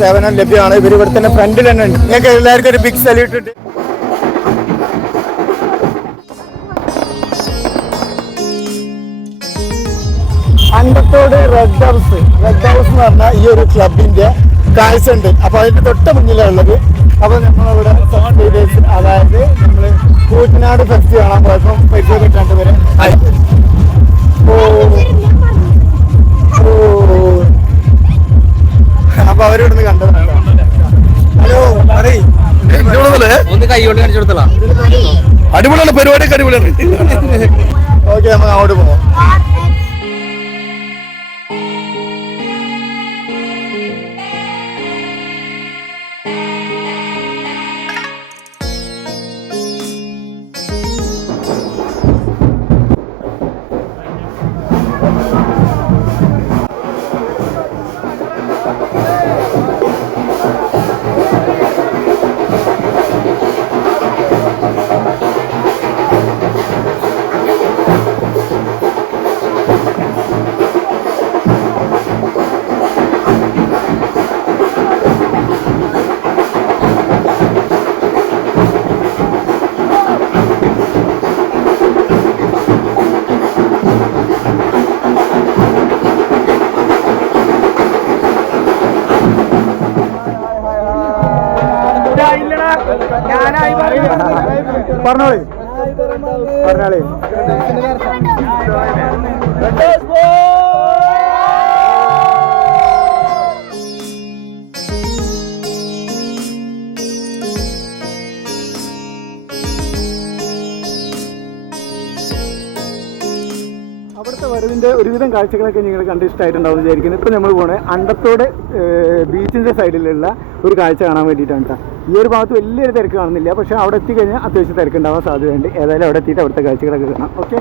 സേവനം ലഭ്യമാണ്. ഇവർ ഇവിടെ തന്നെ ഫ്രണ്ടിൽ തന്നെ ഉണ്ട്. നിങ്ങൾക്ക് എല്ലാവർക്കും ഒരു ബിഗ് സല്യൂട്ട് ഉണ്ട്. അണ്ടത്തോട് റെഡ് ഹൗസ് എന്ന് പറഞ്ഞാൽ ഈ ഒരു ക്ലബിന്റെ കാഴ്ച ഉണ്ട്. അപ്പൊ അതിന്റെ തൊട്ട് മുന്നിലാണ് ഉള്ളത്. അപ്പൊ നമ്മളിവിടെ സബ്സ്ക്രൈബേഴ്സ്, അതായത് നമ്മള് കൂറ്റനാട് ഫെസ്റ്റ് കാണാൻ പോയപ്പോൾ പൈസ കിട്ടാണ്ട് വരെ അപ്പൊ അവരിവിടുന്ന് കണ്ടതാണ്. ഹലോ ഒന്ന് കൈ കൊണ്ട് കാണിച്ചു കൊടുത്തலாம். അടിപൊളിയാണ് പരിപാടിയൊക്കെ അടിപൊളിയാണ്. ഓക്കെ, നമുക്ക് അങ്ങോട്ട് പോവാം. പറഞ്ഞോളി പറഞ്ഞോളി. അവിടുത്തെ വരവിൻ്റെ ഒരുവിധം കാഴ്ചകളൊക്കെ നിങ്ങൾ കണ്ട് ഇഷ്ടമായിട്ടുണ്ടാവും വിചാരിക്കുന്നത്. ഇപ്പോൾ നമ്മൾ പോണേ അണ്ടത്തോട് ബീച്ചിൻ്റെ സൈഡിലുള്ള ഒരു കാഴ്ച കാണാൻ വേണ്ടിയിട്ടാണ് കേട്ടോ. ഈ ഒരു ഭാഗത്ത് വലിയൊരു തിരക്ക് കാണുന്നില്ല, പക്ഷേ അവിടെ എത്തിക്കഴിഞ്ഞാൽ അത്യാവശ്യം തിരക്കുണ്ടാവാൻ സാധ്യതയുണ്ട്. ഏതായാലും അവിടെ എത്തിയിട്ട് അവിടുത്തെ കാഴ്ചകളൊക്കെ കാണാം. ഓക്കെ,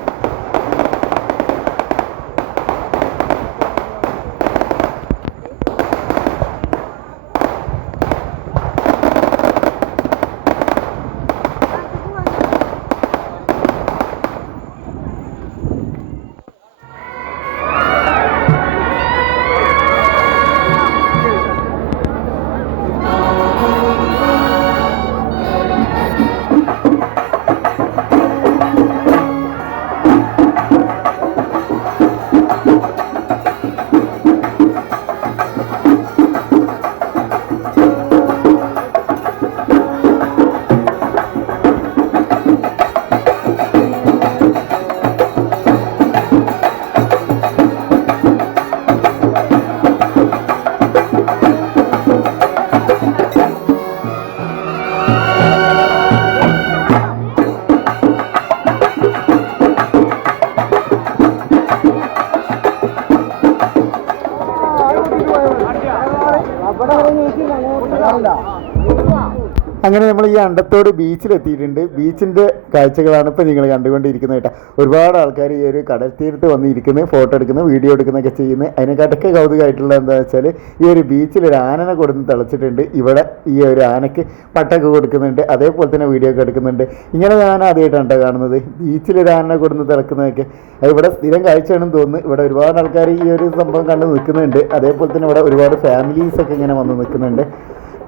അങ്ങനെ നമ്മൾ ഈ അണ്ടത്തോട് ബീച്ചിലെത്തിയിട്ടുണ്ട്. ബീച്ചിൻ്റെ കാഴ്ചകളാണ് ഇപ്പോൾ നിങ്ങൾ കണ്ടുകൊണ്ടിരിക്കുന്നത് കേട്ടോ. ഒരുപാട് ആൾക്കാർ ഈ ഒരു കടൽ തീരത്ത് വന്നിരിക്കുന്നത്, ഫോട്ടോ എടുക്കുന്നത്, വീഡിയോ എടുക്കുന്നതൊക്കെ ചെയ്യുന്നത്. അതിനെക്കാട്ടൊക്കെ കൗതുകമായിട്ടുള്ള എന്താ വെച്ചാൽ ഈ ഒരു ബീച്ചിൽ ഒരു ആനനെ കൊടുന്ന് തിളച്ചിട്ടുണ്ട്. ഇവിടെ ഈ ഒരു ആനയ്ക്ക് പട്ടൊക്കെ കൊടുക്കുന്നുണ്ട്, അതേപോലെ തന്നെ വീഡിയോ ഒക്കെ എടുക്കുന്നുണ്ട്. ഇങ്ങനെ ഞാൻ ആദ്യമായിട്ടാണ് കേട്ടോ കാണുന്നത്, ബീച്ചിലൊരു ആനനെ കൊടുന്ന് തിളക്കുന്നതൊക്കെ. അത് ഇവിടെ സ്ഥിരം കാഴ്ചയാണെന്ന് തോന്നുന്നു. ഇവിടെ ഒരുപാട് ആൾക്കാർ ഈ ഒരു സംഭവം കണ്ട് നിൽക്കുന്നുണ്ട്. അതേപോലെ തന്നെ ഇവിടെ ഒരുപാട് ഫാമിലീസൊക്കെ ഇങ്ങനെ വന്ന് നിൽക്കുന്നുണ്ട്.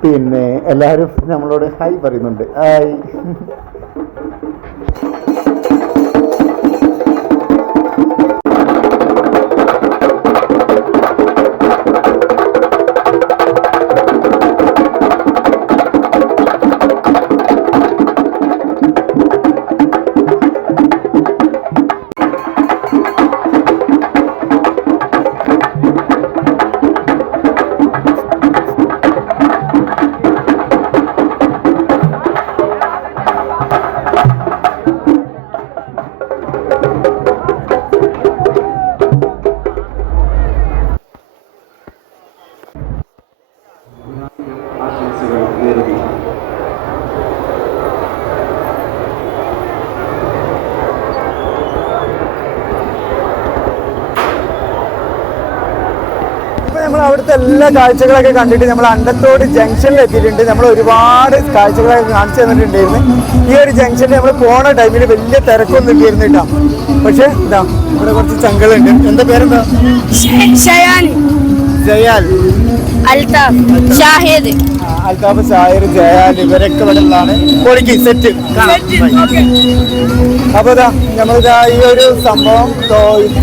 പിന്നെ എല്ലാവരും നമ്മളോട് ഹായ് പറയുന്നുണ്ട്. ഹായ്. നമ്മൾ അവിടുത്തെ എല്ലാ കാഴ്ചകളൊക്കെ കണ്ടിട്ട് നമ്മൾ അണ്ടത്തോട് ജംഗ്ഷനിൽ എത്തിയിട്ടുണ്ട്. നമ്മൾ ഒരുപാട് കാഴ്ചകളൊക്കെ കാണിച്ചു തന്നിട്ടുണ്ടായിരുന്നു. ഈ ഒരു ജംഗ്ഷനിൽ നമ്മൾ പോണ ടൈമിൽ വലിയ തിരക്കൊന്നും ഇല്ലായിരുന്നു കേട്ടോ. പക്ഷെ ഇതാ ഇവിടെ കുറച്ച് ചങ്കളുണ്ട്. എന്താ പേരെന്താ? ജയാൽ, അൽതാഫ്, ഷാഹിദ്. അൽതാഫ്, ഷാഹിർ, ജയാൽ ഇവരൊക്കെ ഇവിടെ ഉള്ളതാണ്. പൊളിക്ക് സെറ്റ്. അപ്പോൾ ഇതാ നമ്മളിതാ ഈ ഒരു സംഭവം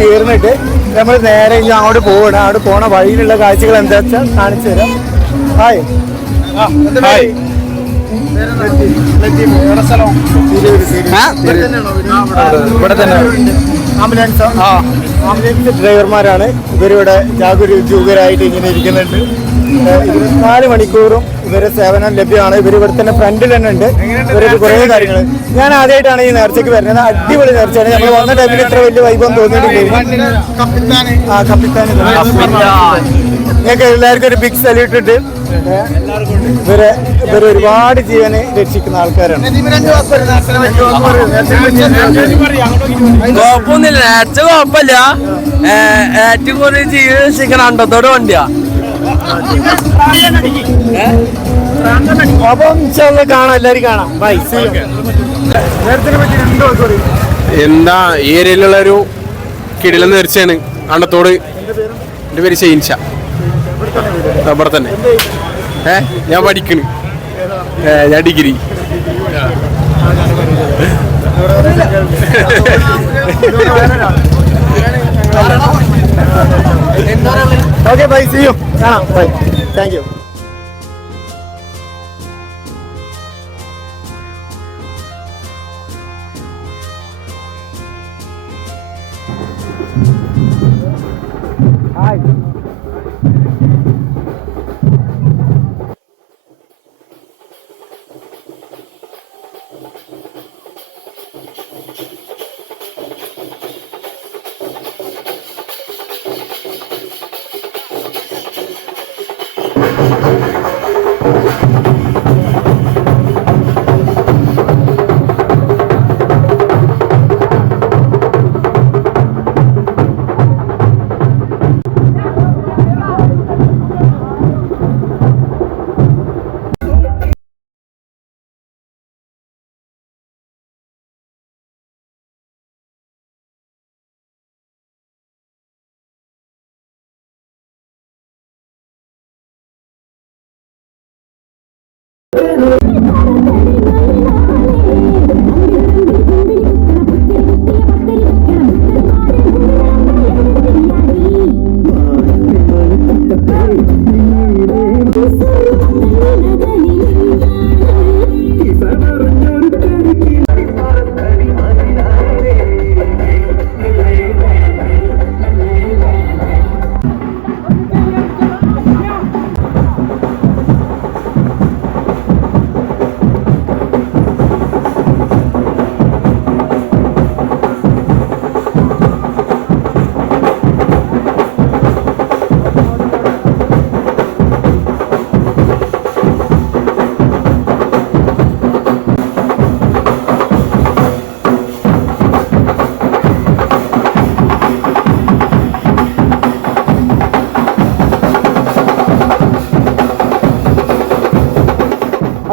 തീർന്നിട്ട് നമ്മൾ നേരെ ഇനി അങ്ങോട്ട് പോകണം. അവിടെ പോണ വഴിയിലുള്ള കാഴ്ചകൾ എന്താ വെച്ചാൽ കാണിച്ചു തരാം. ഹായ്. ഹായ്. ഇവിടെ തന്നെ ആംബുലൻസ് ഡ്രൈവർമാരാണ് ഇവരിവിടെ ജാഗരൂകരായിട്ട് ഇങ്ങനെ ഇരിക്കുന്നുണ്ട്. 24 മണിക്കൂറും ഇവരെ സേവനം ലഭ്യമാണ്. ഇവർ ഇവിടെ തന്നെ ഫ്രണ്ടിൽ തന്നെ ഉണ്ട്. ഇവരൊരു കുറേ കാര്യങ്ങൾ. ഞാൻ ആദ്യമായിട്ടാണ് ഈ നേർച്ചയ്ക്ക് വരുന്നത്. അടിപൊളി നേർച്ചയാണ്. നമ്മൾ വന്ന ടൈമിൽ ഇത്ര വലിയ വൈഭവം തോന്നിയിട്ടില്ല. ആ കപ്പിത്താൻ നിങ്ങൾക്ക് എല്ലാവർക്കും ഒരു ബിഗ് സല്യൂട്ട് ഉണ്ട്. ഇവര് ഒരുപാട് ജീവനെ രക്ഷിക്കുന്ന ആൾക്കാരാണ്. കുഴപ്പമൊന്നുമില്ല, നേരത്തെ കുഴപ്പമില്ല. ഏറ്റവും കൂടുതൽ ജീവൻ രക്ഷിക്കണ അണ്ടത്തോട് വണ്ടിയാ. അപ്പം കാണാം, എല്ലാവരും കാണാം. ബൈ. നേരത്തിനെ പറ്റി എന്താ ഈ ഏരിയയിലുള്ള ഒരു കിടിലം നേർച്ചയാണ് അണ്ടത്തോട്. എൻ്റെ പേര് ഷെയിൻഷ. ഇവിടെ തന്നെ. ഞാൻ പഠിക്കണ്. ഞാൻ degree. Okay bye, see you. കാണാം. Bye. Thank you. Hi.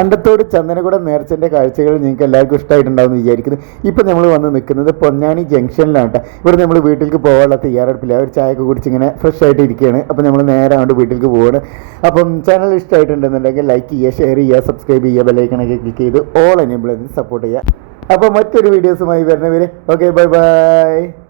Andathode Chandanakudam നേർച്ചൻ്റെ കാഴ്ചകൾ നിങ്ങൾക്ക് എല്ലാവർക്കും ഇഷ്ടമായിട്ടുണ്ടാവും എന്ന് വിചാരിക്കുന്നു. ഇപ്പം നമ്മൾ വന്ന് നിൽക്കുന്നത് പൊന്നാനി ജംഗ്ഷനിലാണ് കേട്ടോ. ഇവിടെ നമ്മൾ വീട്ടിലേക്ക് പോകാനുള്ള തയ്യാറെടുപ്പില്ല. ഒരു ചായയൊക്കെ കുടിച്ചിങ്ങനെ ഫ്രഷ് ആയിട്ട് ഇരിക്കുകയാണ്. അപ്പോൾ നമ്മൾ നേരെ അങ്ങോട്ട് വീട്ടിലേക്ക് പോവുകയാണ്. അപ്പം ചാനൽ ഇഷ്ടമായിട്ടുണ്ടെന്നുണ്ടെങ്കിൽ ലൈക്ക് ചെയ്യുക, ഷെയർ ചെയ്യുക, സബ്സ്ക്രൈബ് ചെയ്യുക, ബെല്ലൈക്കണൊക്കെ ക്ലിക്ക് ചെയ്ത് ഓൾ എനേബിൾ ചെയ്ത് സപ്പോർട്ട് ചെയ്യുക. അപ്പോൾ മറ്റൊരു വീഡിയോസുമായി വരുന്നവരെ ഓക്കെ ബൈ ബൈ.